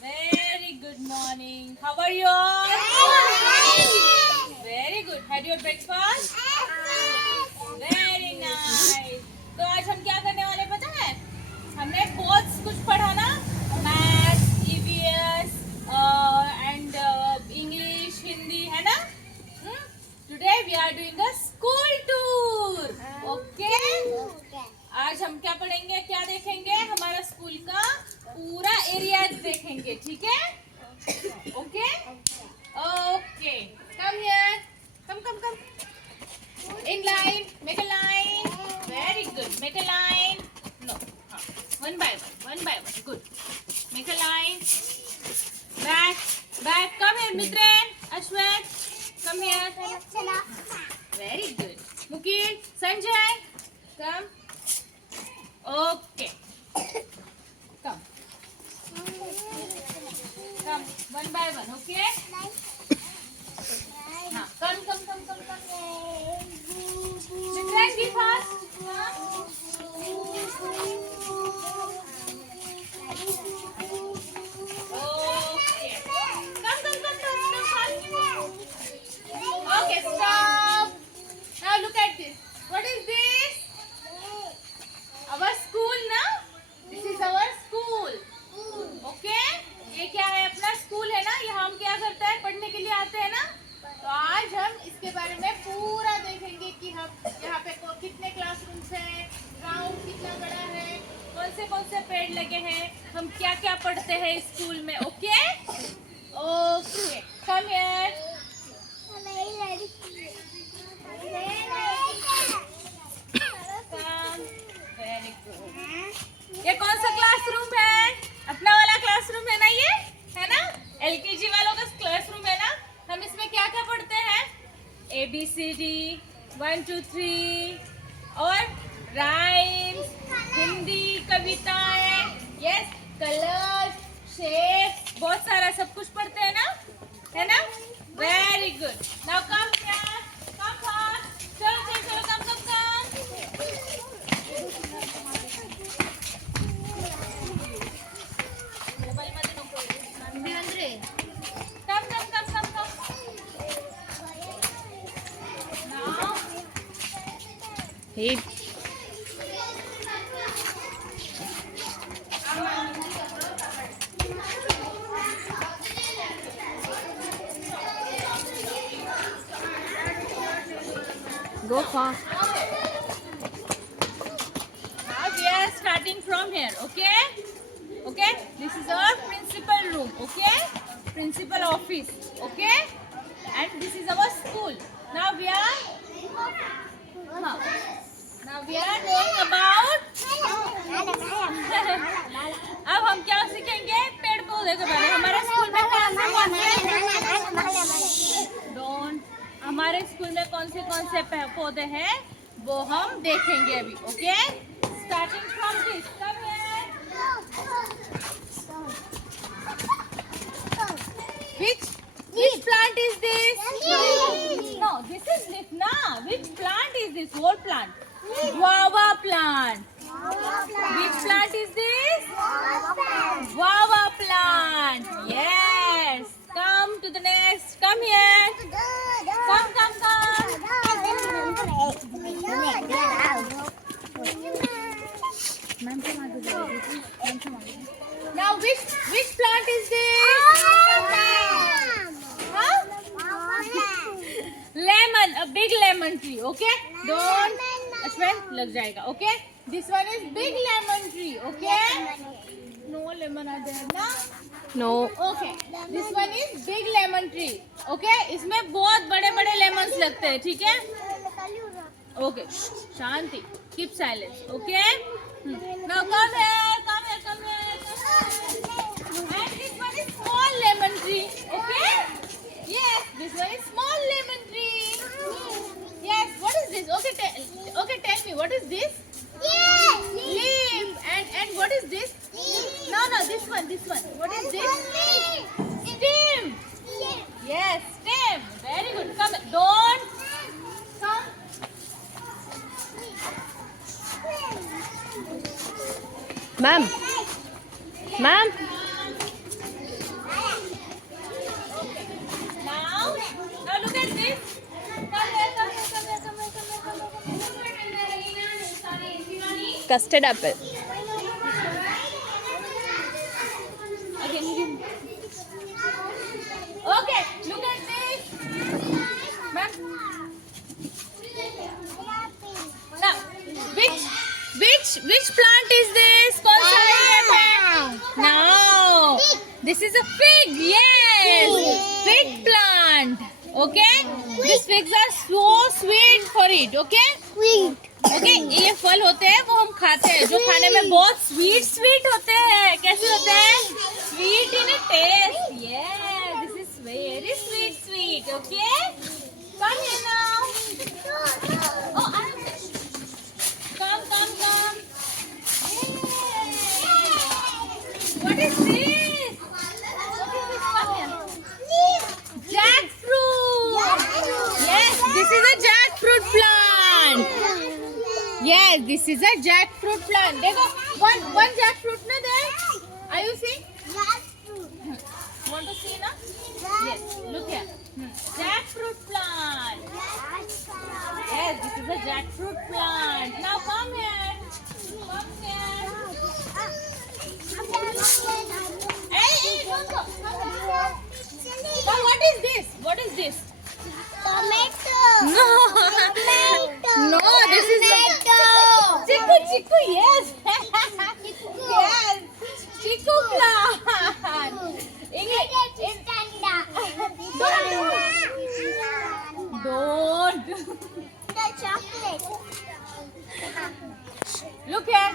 Very good morning. How are you all? Very good. Had your breakfast? Very nice. तो आज हम क्या करने वाले पता है? हमने बहुत कुछ पढ़ा ना, maths, EVS and English, Hindi, है ना? Today we are doing a school tour. Okay? आज हम क्या पढ़ेंगे, क्या देखेंगे? हमारा स्कूल का पूरा एरिया देखेंगे, ठीक है? Okay? Okay. Come here. Come. In line. Make a line. Very good. Make a line. No. One by one. Good. Make a line. Back. Come here, Mitren. Ashwin. Come here. Very good. Mukil. Sanjay. Come. Okay. Come. One by one. Okay. Now, come. Mitren, be fast. Okay. Come. Okay, stop. Now look at this. What is this? Our school, na? This is our school. Okay? ये क्या है? अपना school है ना? यहाँ हम क्या करते हैं? पढ़ने के लिए आते हैं ना? तो आज हम इसके बारे में पूरा देखेंगे कि हम यहाँ पे कितने क्लासरूम्स हैं, ग्राउंड कितना बड़ा है, कौन से पेड़ लगे हैं, हम क्या क्या पढ़ते हैं स्कूल में. Okay? Okay. Come here. Very good. ये कौन सा क्लासरूम है? अपना वाला क्लासरूम है ना? ये है ना? एलकेजी वालों का क्लासरूम है ना? हम इसमें क्या क्या पढ़ते हैं? ABCD 1 2 3 और राइम्स, हिंदी, कविताएं, यस, कलर्स, शेप्स, बहुत सारा सब कुछ पढ़ते हैं ना? है ना? Very good. Now come here. Come fast. चलो कम. मोबाइल मध्ये नको. Come. Now Hey. Go fast. Now we are starting from here, okay? Okay? This is our principal room, okay? Principal office, okay? And this is our school. Now we are knowing about. अब हम क्या सीखेंगे? पेड़ पौधे के बारे में. हमारे स्कूल में हमारे स्कूल में कौन से पौधे हैं वो हम देखेंगे अभी. Okay? Starting from this. Come here. Which plant is this? No, this is leaf na. Which plant is this? Whole plant. Guava plant. Which plant is this? Guava plant. Yes. Come to the next. Come here. Come. Now which plant is this? Huh? Lemon, a big lemon tree. Okay? Don't. Ashwin, लग जाएगा. Okay? This one is big lemon tree. Okay? No lemon are there ना? No. Okay. This one is big lemon tree. Okay? इसमें बहुत बड़े lemons लगते हैं. ठीक है? Okay. Shanti. Keep silence. Okay? Now come here. And this one is small lemon tree. Okay? Yes. This one is small lemon tree. Yes. What is this? Okay. Tell me. What is this? Leaf. And what is this? No. This one. What is this? Stem. Yes. Stem. Very good. Come. Don't. Come. Ma'am. Ma'am. Now look at this. Come here, come here, come here, come here, come here. Custard apple. Again. Okay, look at this. Ma'am. Now, which plant is this? कौन सा है ये plant? Now, this is a fig. Yes, fig plant. Okay, these figs are so sweet for it. Okay. Okay ये फल होते हैं वो हम खाते हैं जो खाने में बहुत स्वीट होते हैं कैसे होते हैं sweet in taste yes this is very sweet okay come here now oh I am come what is this jackfruit yes this is a jackfruit plant Yes, this is a jackfruit plant. देखो, one jackfruit ना दे. Are you seeing? Want to see ना? Yes. Look here. Jackfruit plant. Yes, this is a jackfruit plant. Now come here. Come here. Hey, don't go. Now what is this? What is this? Tomato. No. No, this is Chiku, yes. Yes, Chiku plant. Don't. The chocolate. Look here.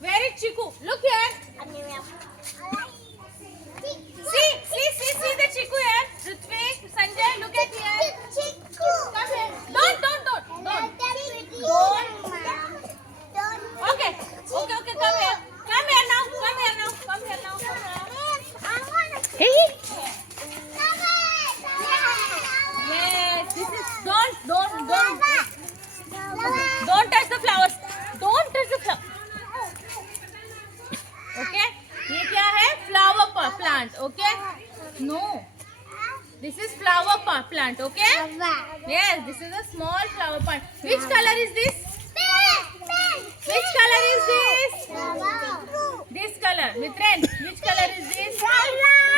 Where is Chiku? Look here. See the Chiku here. Rutvik, Sanjay, look at here. Come here. Don't. Okay, come here. Come here now. Hey. Yes, this is don't touch the flowers. Don't touch the flower. Okay? ये क्या है? Flower plant. Okay? No. This is flower plant. Okay? Yes, this is a small flower plant. Which color is this? Which color is this? This color. Mitren, which color is this?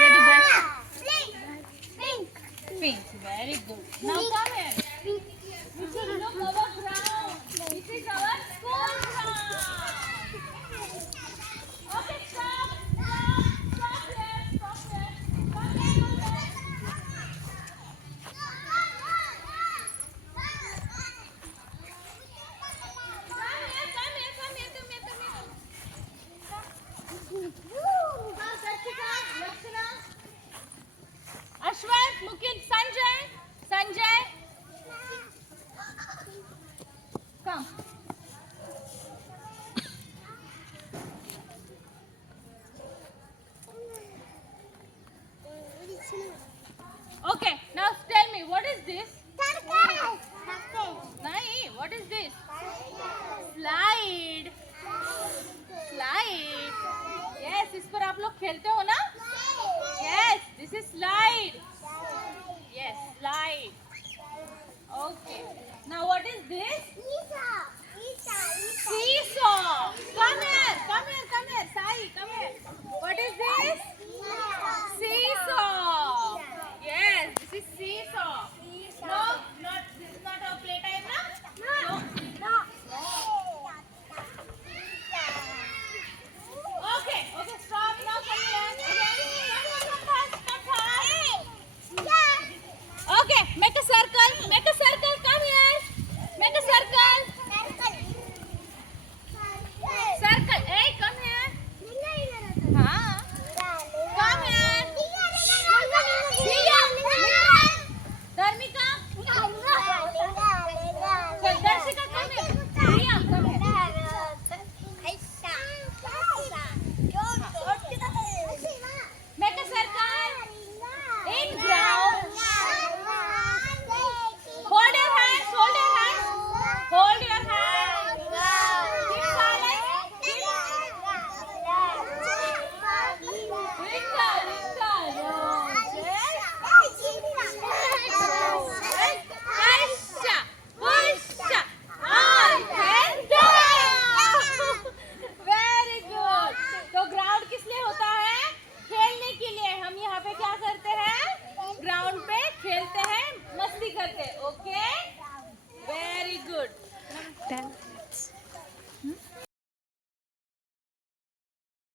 Ready, back. Pink. Very good. Now come here. We should look our ground. This is our school ground. Okay, stop here. Come here. Ashwat, Mukil, Sanjay. Come. Okay, now tell me, what is this? Nahi, what is this? Slide. Yes, इस पर आप लोग खेलते हो ना? Yes, this is slide. Yes, slide. Okay. Now what is this?